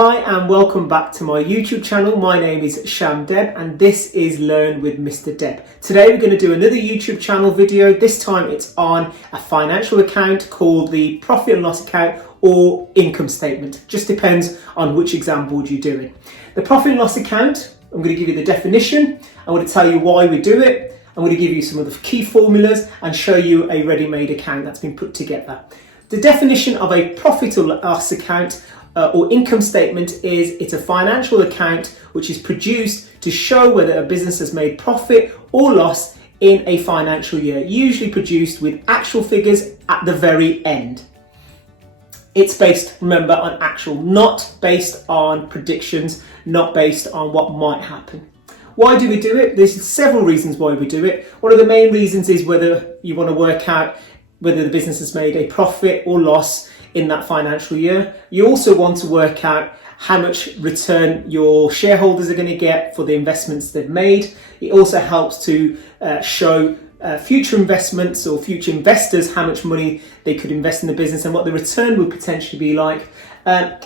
Hi and welcome back to my YouTube channel. My name is Deb and this is Learn with Mr. Deb. Today we're going to do another YouTube channel video. This time it's on a financial account called the profit and loss account or income statement. Just depends on which exam board you're doing. The profit and loss account, I'm going to give you the definition. I'm going to tell you why we do it. I'm going to give you some of the key formulas and show you a ready-made account that's been put together. The definition of a profit or loss account or income statement is it's a financial account which is produced to show whether a business has made profit or loss in a financial year, usually produced with actual figures at the very end. It's based, remember, on actual, not based on predictions, not based on what might happen. Why do we do it? There's several reasons why we do it. One of the main reasons is whether you want to work out whether the business has made a profit or loss in that financial year. You also want to work out how much return your shareholders are going to get for the investments they've made. It also helps to show future investments or future investors how much money they could invest in the business and what the return would potentially be like.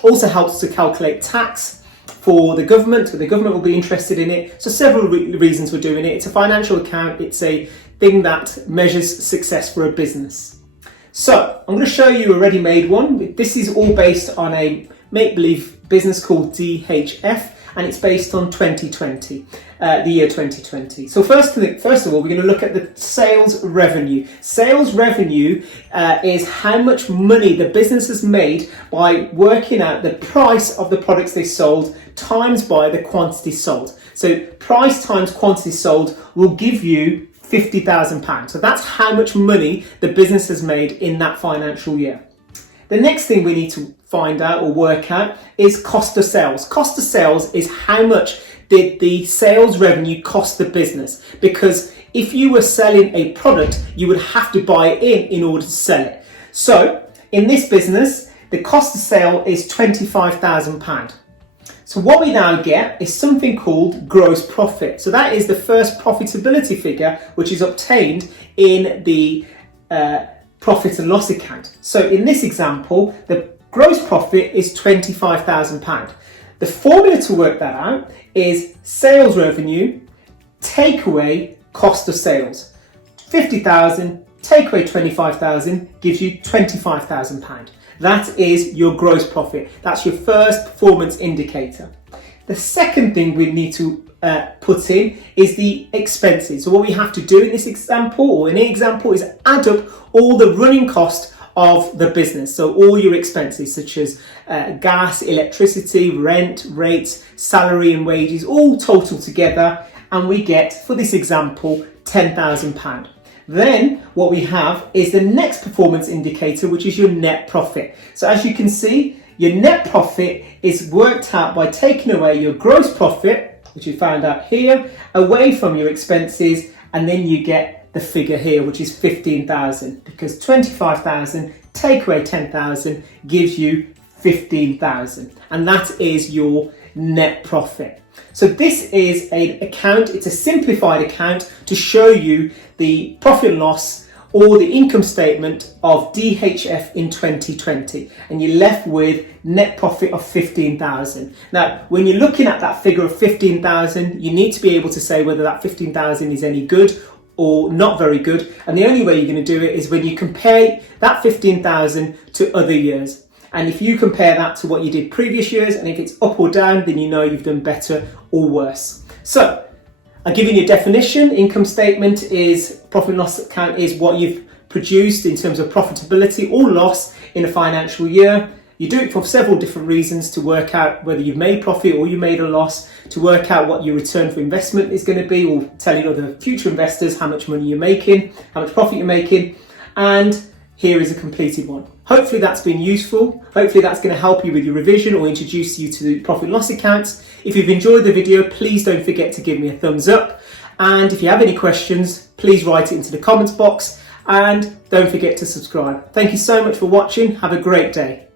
Also helps to calculate tax for the government, so the government will be interested in it. So several reasons we're doing it. It's a financial account. It's a thing that measures success for a business. So I'm going to show you a ready-made one. This is all based on a make-believe business called DHF, and it's based on 2020, the year 2020. So first of all, we're going to look at the sales revenue. Sales revenue is how much money the business has made by working out the price of the products they sold times by the quantity sold. So price times quantity sold will give you £50,000. So that's how much money the business has made in that financial year. The next thing we need to find out or work out is cost of sales. Cost of sales is how much did the sales revenue cost the business? Because if you were selling a product, you would have to buy it in order to sell it. So in this business, the cost of sale is £25,000. So what we now get is something called gross profit. So that is the first profitability figure which is obtained in the profit and loss account. So in this example, the gross profit is £25,000. The formula to work that out is sales revenue take away cost of sales. 50,000 take away 25,000 gives you £25,000. That is your gross profit. That's your first performance indicator. The second thing we need to put in is the expenses. So what we have to do in this example or in any example is add up all the running costs of the business. So all your expenses such as gas, electricity, rent, rates, salary and wages, all total together, and we get, for this example, £10,000. Then what we have is the next performance indicator, which is your net profit. So as you can see, your net profit is worked out by taking away your gross profit, which you found out here, away from your expenses, and then you get the figure here, which is 15,000, because 25,000 take away 10,000 gives you 15,000, and that is your net profit. So this is an account, it's a simplified account to show you the profit and loss or the income statement of DHF in 2020, and you're left with net profit of 15,000. Now, when you're looking at that figure of 15,000, you need to be able to say whether that 15,000 is any good or not very good, and the only way you're going to do it is when you compare that 15,000 to other years. And if you compare that to what you did previous years, and if it's up or down, then you know you've done better or worse. So I've given you a definition. Income statement is, profit and loss account is what you've produced in terms of profitability or loss in a financial year. You do it for several different reasons: to work out whether you've made profit or you made a loss, to work out what your return for investment is going to be, or telling other future investors how much money you're making, how much profit you're making, and here is a completed one. Hopefully that's been useful. Hopefully that's going to help you with your revision or introduce you to the profit and loss accounts. If you've enjoyed the video, please don't forget to give me a thumbs up. And if you have any questions, please write it into the comments box, and don't forget to subscribe. Thank you so much for watching. Have a great day.